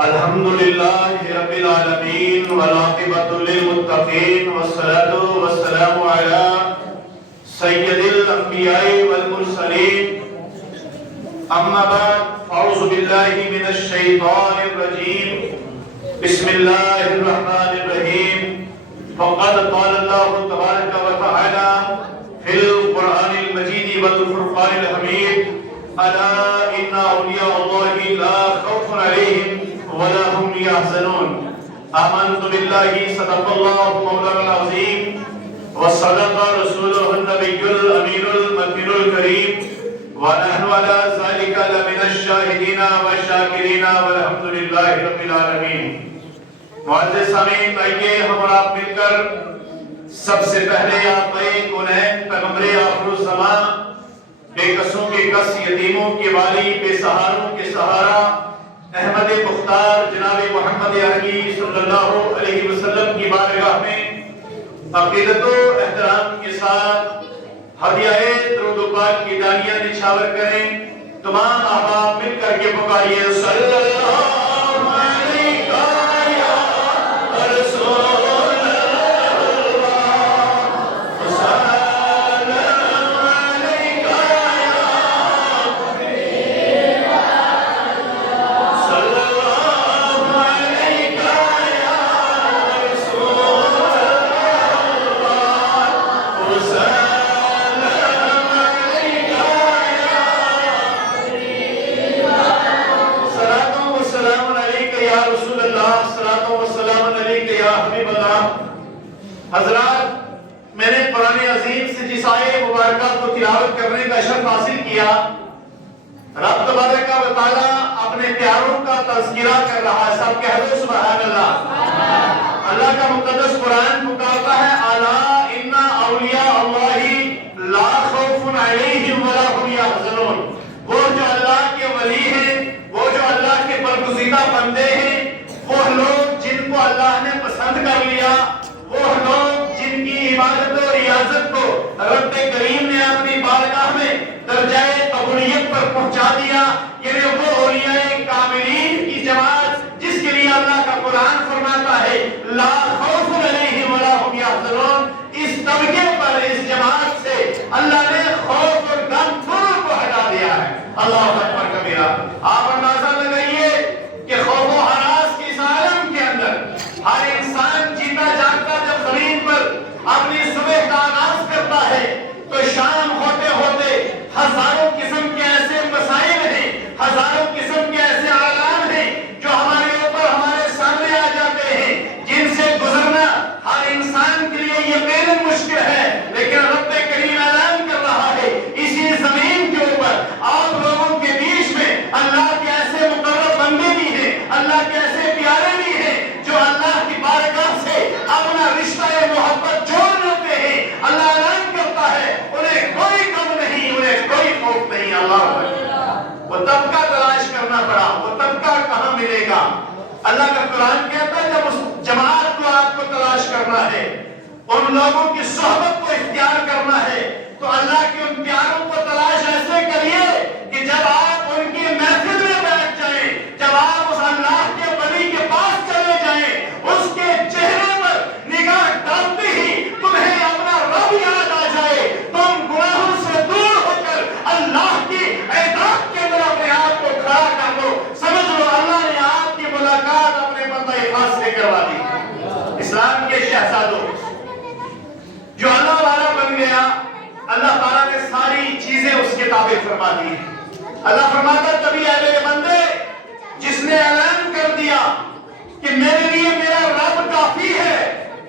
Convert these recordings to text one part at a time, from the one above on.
الحمد لله رب العالمين والعاقبة للمتقين والصلاة والسلام على سيد الأنبياء والمرسلين أما بعد فأعوذ بالله من الشيطان الرجيم بسم الله الرحمن الرحيم فقد قال الله تبارك وتعالى في القرآن المجيد والفرقان الحميد ألا إن أولياء الله لا خوف عليهم ولا هم يحزنون آمنت بالله صدق الله مولانا العظيم وصدق رسوله النبي الأمين المكين الكريم ونحن على ذلك لمن الشاهدين والشاكرين والحمد لله رب العالمين. معزز سامعین، آئیے ہم اور آپ مل کر سب سے پہلے آقائے کونین پیغمبر آخر الزمان بے قصوں کے قص، یتیموں کے والی، بے سہاروں کے سہارا، احمد مختار جناب محمد عربی صلی اللہ علیہ وسلم کی بارگاہ میں عقیدت و احترام کے ساتھ ہدیہ درود و پاک کی دانیاں نچھاور کریں. تمام احباب مل کر کے پکاریے صلی اللہ حضرات. میں نے قرآن عظیم سے جس آیے مبارکہ کو تلاوت کرنے کا شرف حاصل کیا، رب تبارک و تعالی اپنے پیاروں کا تذکرہ کر رہا ہے. سب کہہ دو سبحان اللہ. اللہ کا مقدس قرآن پکارتا ہے الا ان اولیاء اللہ لا خوف علیہم ولا هم یحزنون. وہ جو اللہ کے ولی ہیں، وہ جو اللہ کے برگزیدہ بندے ہیں، وہ لوگ جن کو اللہ نے پسند کر لیا، وہ لوگ جن کی عبادت و ریاضت کو رب کریم نے اپنی بارگاہ میں درجہ قبولیت پر پہنچا دیا، یعنی وہ اولیاء کاملین کی جماعت جس کے لیے اللہ کا قرآن فرماتا ہے لا خوف علیہم ولا هم یحزنون. اس طبقے پر، اس جماعت سے اللہ نے خوف اور غم دونوں کو ہٹا دیا ہے. اللہ اکبر کبیرہ. آپ اندازہ لگائیے کہ خوف و ہراس کے اس عالم کے اندر ہر انسان جیتا جاگتا جب زمین پر اپنی صبح کا آغاز کرتا ہے تو شام ہوتے ہوتے ہزاروں قسم کے ایسے مسائل ہیں، ہزاروں قسم کے ایسے اعلان ہیں جو ہمارے اوپر، ہمارے سامنے آ جاتے ہیں، جن سے گزرنا ہر انسان کے لیے یقیناً مشکل ہے. لیکن رب کریم اعلان کر رہا ہے اسی زمین کے اوپر آپ لوگوں کے بیچ میں اللہ کے ایسے مقرب بندے بھی ہیں، اللہ کے ایسے پیارے بھی ہیں جو اللہ کی بارگاہ سے اپنا رشتہ محبت جوڑ لیتے ہیں. اللہ اعلان کرتا ہے انہیں کوئی غم نہیں، انہیں کوئی خوف نہیں. اللہ وہ طبقہ تلاش کرنا پڑا، وہ طبقہ کہاں ملے گا؟ اللہ کا قرآن کہتا ہے جب اس جماعت کو آپ کو تلاش کرنا ہے، ان لوگوں کی صحبت کو اختیار کرنا ہے، تو اللہ کے ان پیاروں کو تلاش ایسے کریے کہ جب آپ ان کی محفل میں بیٹھ جائیں، جب آپ اس اللہ کے ولی کے پاس چلے جائیں، اس کے چہرے پر نگاہ ڈالتے ہی تمہیں اپنا رب یاد آ جائے، تم گناہوں سے دور ہو کر اللہ کی اطاعت کے اندر اپنے آپ کو کھڑا کر دو. سمجھ لو اللہ نے آپ کی ملاقات اپنے بندہ خاص سے کروا دی. اسلام کے شہزادوں جو اللہ والا بن گیا، اللہ تعالیٰ نے ساری چیزیں اس کے تابع فرما دی ہیں. اللہ فرماتا تبھی اے میرے بندے جس نے اعلان کر دیا کہ میرے لیے میرا رب کافی ہے،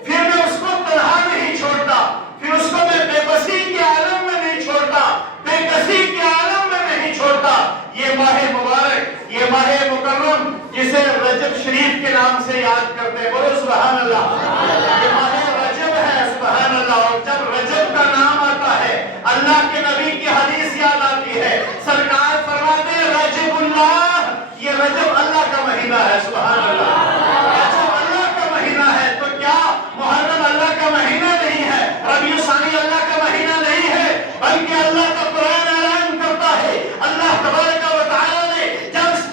پھر میں اس کو تنہا نہیں چھوڑتا، پھر اس کو میں بے بسی کے عالم میں نہیں چھوڑتا، بے کسی کے عالم میں نہیں چھوڑتا. یہ ماہ مبارک، یہ ماہ مکرم جسے رجب شریف کے نام سے یاد کرتے ہیں، بولو سبحان اللہ. یہ ماہ رجب ہے، سبحان اللہ. اور جب رجب کا نام آتا ہے اللہ کے نبی کی حدیث یاد آتی ہے. سرکار فرماتے ہیں رجب اللہ، یہ رجب اللہ کا مہینہ ہے. سبحان اللہ. رجب اللہ کا مہینہ ہے تو کیا محرم اللہ کا مہینہ نہیں ہے؟ ربیع ثانی اللہ کا مہینہ نہیں ہے، بلکہ اللہ کا قرآن اعلان کرتا ہے. اللہ تبارک و تعالی نے جب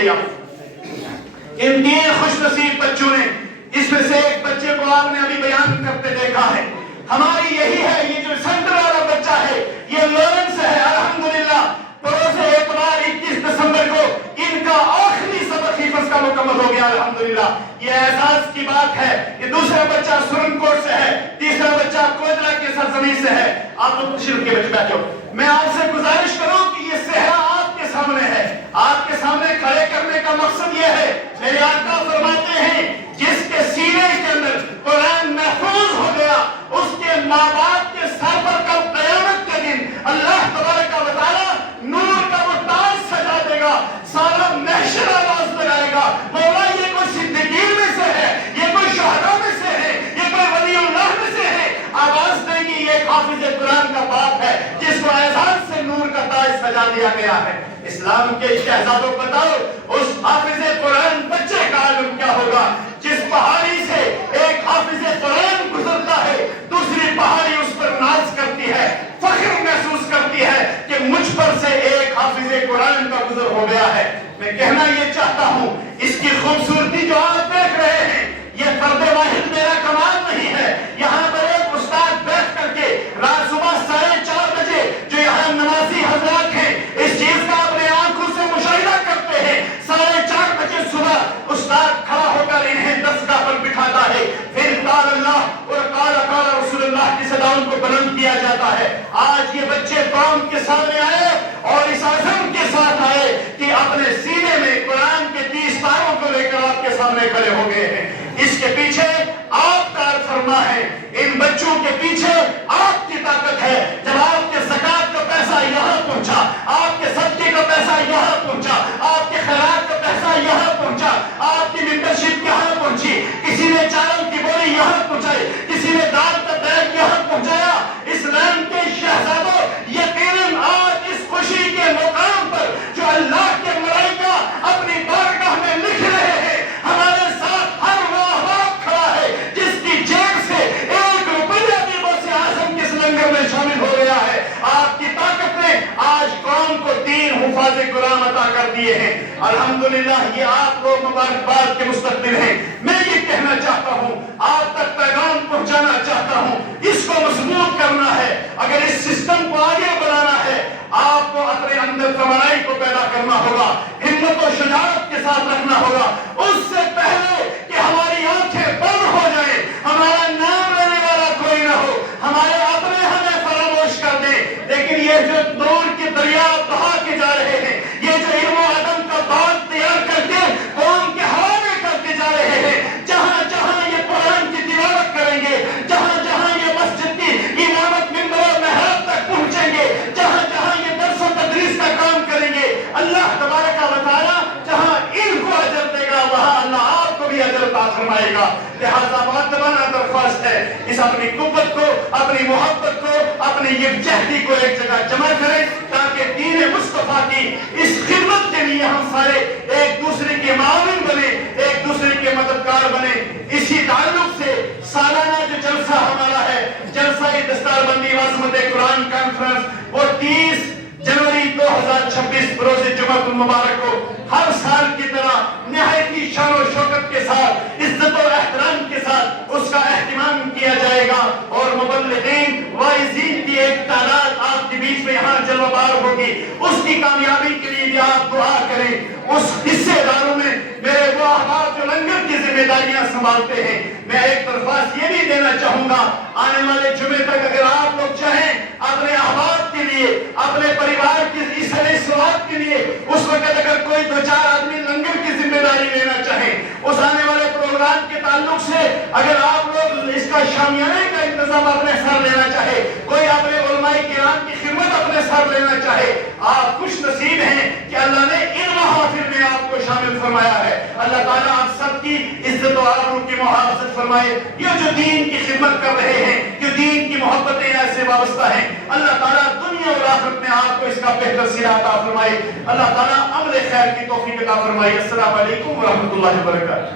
شکریہ. ان 3 خوش نصیب بچوں نے، اس میں سے ایک بچے کو آپ نے ابھی بیان کرتے دیکھا ہے. ہماری یہی ہے، یہ جو سینٹر والا بچہ ہے یہ لارنس ہے. الحمدللہ پروسے اعتبار 21 دسمبر کو ان کا آخری سبق حفظ کا مکمل ہو گیا. الحمدللہ یہ اعزاز کی بات ہے. یہ دوسرا بچہ سرن کوٹ سے ہے، تیسرا بچہ کوئٹہ کے سرزمین سے ہے. آپ لوگ تشریف کے بچے بیٹھو. میں آپ سے گزارش کروں کہ یہ صحرا آپ کے سامنے ہے، آپ کے سامنے کھڑے کرنے کا مقصد یہ ہے. میرے آقا فرماتے ہیں جس کے سینے کے اندر قرآن محفوظ ہو گیا اس کے ماں باپ کے سر پر کل قیامت کے دن اللہ تبارک و تعالی نور کا وہ تاج سجا دے گا. سارا محشر آواز لگائے گا، مولا یہ کوئی صدیقین میں سے ہے، یہ کوئی شہداء میں سے ہے، یہ کوئی ولی اللہ میں سے ہے. آواز دے گی یہ ایک حافظ قرآن کا باپ ہے جس کو اعزاز سے نور کا تاج سجا دیا گیا ہے. اسلام کے شہزادوں بتاؤ اس حافظ قرآن بچے کا عالم کیا ہوگا جس پہاڑی سے ایک حافظ قرآن گزرتا ہے، دوسری پہاڑی اس پر ناز کرتی ہے، فخر محسوس کرتی ہے کہ مجھ پر سے ایک حافظ قرآن کا گزر ہو گیا ہے. میں کہنا یہ چاہتا ہوں اس کی خوبصورتی جو آپ دیکھ رہے ہیں یہ فرد واحد میرا کمال نہیں ہے. یہاں پر ایک استاد بیٹھ کر کے رات صبح 4:30 بجے جو یہاں نمازی حضرات ہیں اس چیز کا اپنے آنکھوں سے مشاہدہ کرتے ہیں. 4:30 بجے صبح استاد کھڑا ہو کر انہیں دستگاہ پر بٹھاتا ہے، پھر قال اللہ اور قال رسول اللہ کی صداؤں کو بلند کیا جاتا ہے. آج یہ بچے قوم کے سامنے آئے اور اس عزم کے ساتھ آئے کہ اپنے سینے میں قرآن کے 30 پاروں کو لے کر آپ کے سامنے کھڑے ہو گئے ہیں. اس کے پیچھے آپ کا فرما ہے، ان بچوں کے پیچھے آپ کی طاقت ہے. جب آپ کے زکات کا پیسہ یہاں پہنچا، آپ کے صدقے کا پیسہ یہاں پہنچا، آپ کے خیرات کا پیسہ یہاں پہنچا، آپ کی ممبرشپ یہاں پہنچی، کسی نے چاول کی بوری یہاں پہنچائی، کسی نے دال کا بیگ یہاں پہنچایا. اسلام کے شہزادوں یقیناً آج اس خوشی کے مقام پر جو اللہ کے ملائکہ اپنی بارگاہ میں لکھ رہے ہیں ہمارے ساتھ ہر وہ احباب کھڑا ہے جس کی جیب سے 1 روپیہ بھی غوث اعظم کے اس لنگر میں شامل ہو گیا ہے. آپ کی طاقت نے آج قوم کو 3 حفاظ قرآن عطا کر دیے ہیں. الحمدللہ یہ آپ لوگ مبارکباد کے مستقبل ہیں. میں یہ کہنا چاہتا ہوں، آپ تک پیغام پہنچانا چاہتا ہوں، اس کو مضبوط کرنا ہے. اگر اس سسٹم کو آگے بڑھانا ہے آپ کو اپنے اندر توانائی کو پیدا کرنا ہوگا، ہمت و شجاعت کے ساتھ رکھنا ہوگا. اس سے پہلے کہ ہماری آنکھیں بند ہو جائیں، ہمارا نام لینے والا کوئی نہ ہو، ہمارے اپنے ہمیں فراموش کر دیں. لیکن یہ جو نور کے دریا بہا کے جا رہے ہیں، یہ جو علم و ادب کا باغ تیار کر کے قوم کے حوالے کرتے جا رہے ہیں، جہاں جہاں یہ قرآن کی تلاوت کریں گے، جہاں جہاں یہ مسجد کی امامت منبر و محراب تک پہنچیں گے، جہاں جہاں یہ درس و تدریس کا کام کریں گے، اللہ تبارک و تعالی جہاں ان کو اجر دے گا وہاں اللہ آپ کو بھی اجر عطا فرمائے گا. لہذا مؤدبانہ درخواست ہے اس اپنی قوت کو، اپنی محبت کو، اپنی یکجہتی کو ایک جگہ جمع کریں تاکہ دین مصطفیٰ کی اس خدمت کے لیے ہم سارے ایک دوسرے کے معاون بنے، ایک دوسرے کے مددگار بنے. اسی تعلق سے سالانہ جو جلسہ ہمارا ہے، جلسہ دستار بندی عظمت قرآن کانفرنس، وہ 30 جنوری 2026 بروز جمعہ المبارک کو ہر سال کی طرح نہایت ہی شان و شوکت کے ساتھ، عزت و احترام کے ساتھ اس کا اہتمام کیا جائے گا. اور مبلغین واعظین کی ایک تعداد آپ کے بیچ میں یہاں جلوہ بار ہوگی. اس کی کامیابی کے لیے بھی آپ دعا کریں. اس حصے داروں میں میرے وہ احباب جو لنگر کی ذمہ داریاں سنبھالتے ہیں، میں ایک درخواست یہ بھی دینا چاہوں گا، آنے والے جمعے تک اگر آپ لوگ چاہیں اپنے احباب کے لیے، اپنے پریوار کی اس ثواب کے لیے، اس وقت اگر کوئی 2-4 آدمی لنگر کی ذمہ داری لینا چاہیں، اس آنے والے پروگرام کے تعلق سے اگر آپ لوگ اس کا شامیانے کا انتظام اپنے سر لینا چاہے، کوئی اپنے علماء کرام کی خدمت اپنے سر لینا چاہے، آپ خوش نصیب ہیں کہ اللہ نے ان محافل میں آپ کو شامل فرمایا ہے. اللہ تعالیٰ آپ سب کی عزت و آبرو کی محافظت فرمائے. یہ جو دین کی خدمت کر رہے ہیں، جو دین کی محبتیں ایسے وابستہ ہیں، اللہ تعالیٰ دنیا اور آخرت میں آپ کو اس کا بہتر صلہ عطا فرمائے. اللہ تعالیٰ عمل خیر کی توفیق عطا فرمائے. السلام علیکم ورحمۃ اللہ وبرکاتہ.